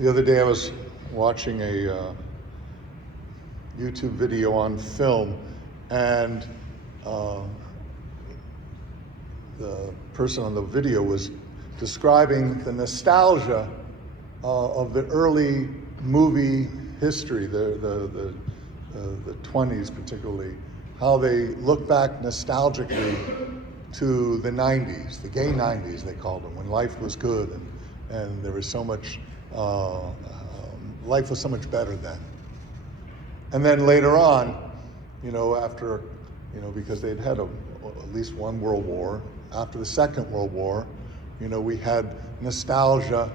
The other day I was watching a YouTube video on film, and the person on the video was describing the nostalgia of the early movie history, the 20s particularly, how they look back nostalgically to the 90s, the gay 90s they called them, when life was good and there was so much, life was so much better then. And then later on, after, because they'd had at least one world war, after the Second World War, we had nostalgia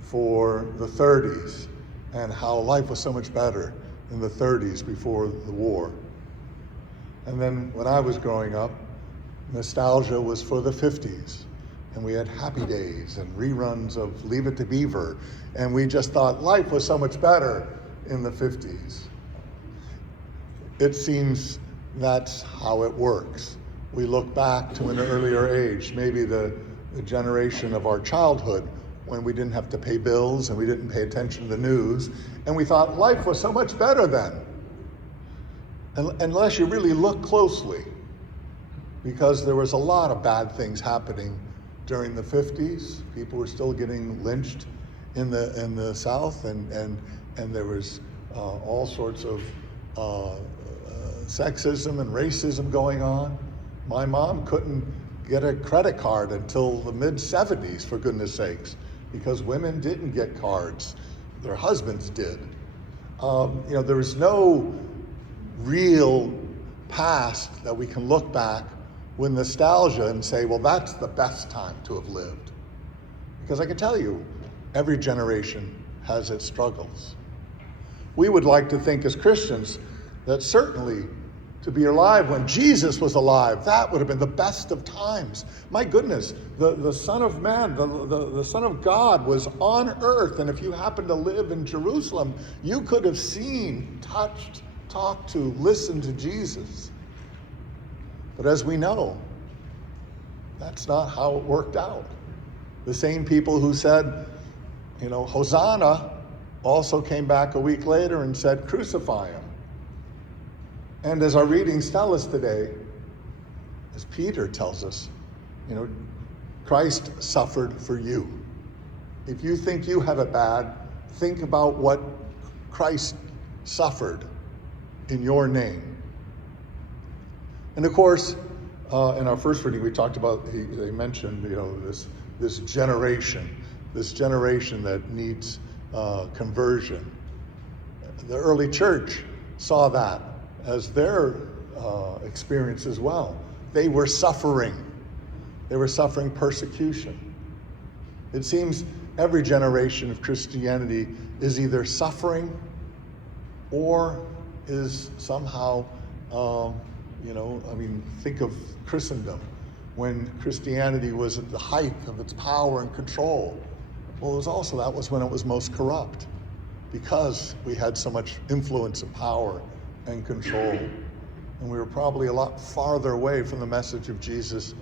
for the 30s and how life was so much better in the 30s before the war. And then when I was growing up, nostalgia was for the 50s. And we had Happy Days and reruns of Leave It to Beaver. And we just thought life was so much better in the 50s. It seems that's how it works. We look back to an earlier age, maybe the generation of our childhood, when we didn't have to pay bills and we didn't pay attention to the news, and we thought life was so much better then. Unless you really look closely, because there was a lot of bad things happening during the 50s. People were still getting lynched in the South, and there was all sorts of sexism and racism going on. My mom couldn't get a credit card until the mid-70s, for goodness sakes, because women didn't get cards. Their husbands did. There was no real past that we can look back with nostalgia and say, well, that's the best time to have lived. Because I can tell you, every generation has its struggles. We would like to think as Christians that certainly to be alive when Jesus was alive, that would have been the best of times. My goodness, the Son of Man, the Son of God was on earth, and if you happened to live in Jerusalem, you could have seen, touched, talked to, listened to Jesus. But as we know, that's not how it worked out. The same people who said, Hosanna, also came back a week later and said, crucify him. And as our readings tell us today, as Peter tells us, Christ suffered for you. If you think you have it bad, think about what Christ suffered in your name. And of course, in our first reading, we talked about, they mentioned, this generation that needs conversion. The early church saw that as their experience as well. They were suffering. They were suffering persecution. It seems every generation of Christianity is either suffering or is somehow, think of Christendom when Christianity was at the height of its power and control. Well, that was when it was most corrupt, because we had so much influence and power and control. And we were probably a lot farther away from the message of Jesus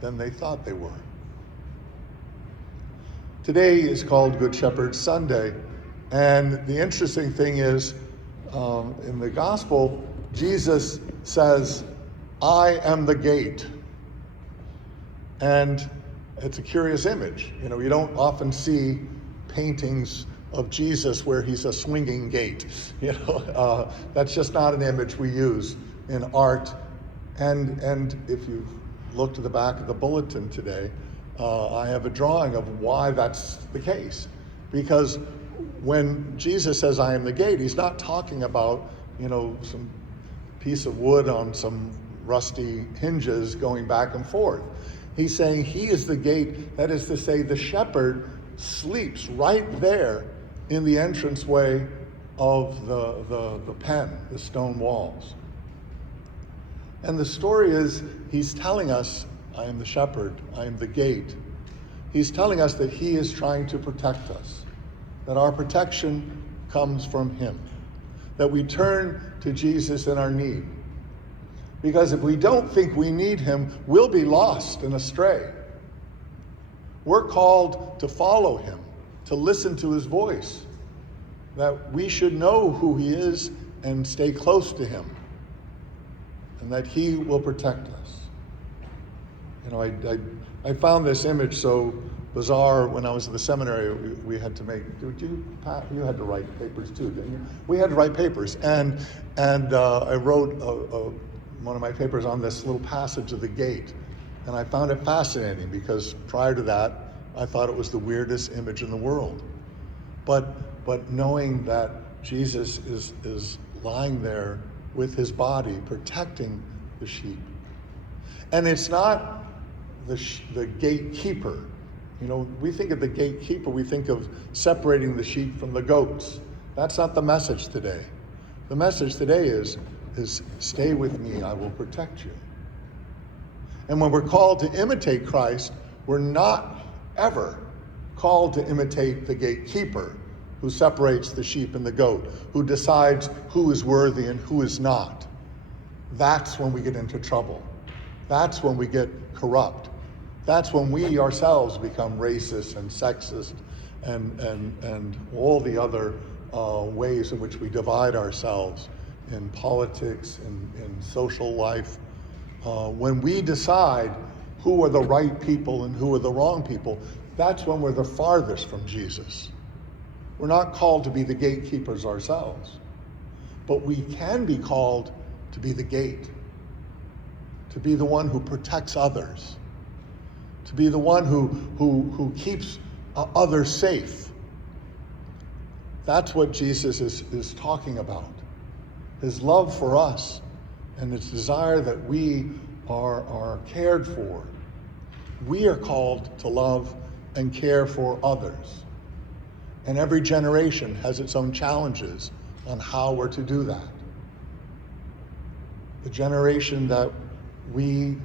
than they thought they were. Today is called Good Shepherd Sunday. And the interesting thing is, in the gospel, Jesus says, I am the gate. And it's a curious image. You don't often see paintings of Jesus where he's a swinging gate. That's just not an image we use in art. And if you look to the back of the bulletin today, I have a drawing of why that's the case. Because when Jesus says, I am the gate, he's not talking about, some piece of wood on some rusty hinges going back and forth. He's saying he is the gate. That is to say, the shepherd sleeps right there in the entranceway of the pen, the stone walls. And the story is, he's telling us, I am the shepherd, I am the gate. He's telling us that he is trying to protect us, that our protection comes from him, that we turn to Jesus in our need. Because if we don't think we need him, we'll be lost and astray. We're called to follow him, to listen to his voice. that we should know who he is and stay close to him, and that he will protect us. You know, I found this image so bizarre when I was in the seminary. We had to make, you had to write papers too, didn't you? We had to write papers, and I wrote one of my papers on this little passage of the gate, and I found it fascinating because prior to that, I thought it was the weirdest image in the world. But knowing that Jesus is lying there with his body protecting the sheep. And it's not the gatekeeper. You know, we think of the gatekeeper, we think of separating the sheep from the goats. That's not the message today. The message today is stay with me, I will protect you. And when we're called to imitate Christ, we're not ever called to imitate the gatekeeper who separates the sheep and the goat, who decides who is worthy and who is not. That's when we get into trouble. That's when we get corrupt. That's when we ourselves become racist and sexist and all the other ways in which we divide ourselves in politics, in social life. When we decide who are the right people and who are the wrong people, that's when we're the farthest from Jesus. We're not called to be the gatekeepers ourselves, but we can be called to be the gate, to be the one who protects others, to be the one who keeps others safe. That's what Jesus is talking about. His love for us and his desire that we are cared for. We are called to love and care for others. And every generation has its own challenges on how we're to do that. The generation that we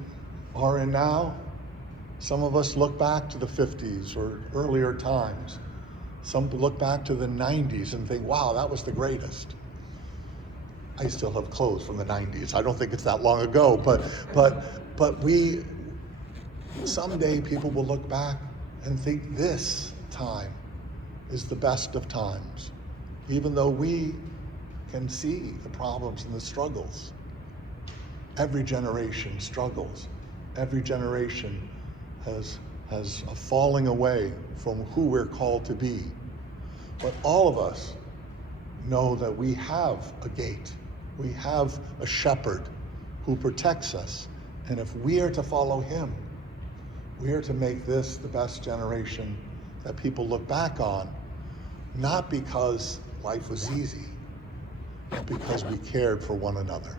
are in now, some of us look back to the 50s or earlier times. Some look back to the 90s and think, wow, that was the greatest. I still have clothes from the 90s. I don't think it's that long ago, but we, someday people will look back and think this time is the best of times, even though we can see the problems and the struggles. Every generation struggles. Every generation has a falling away from who we're called to be. But all of us know that we have a gate. We have a shepherd who protects us. And if we are to follow him, we are to make this the best generation that people look back on, not because life was easy, but because we cared for one another.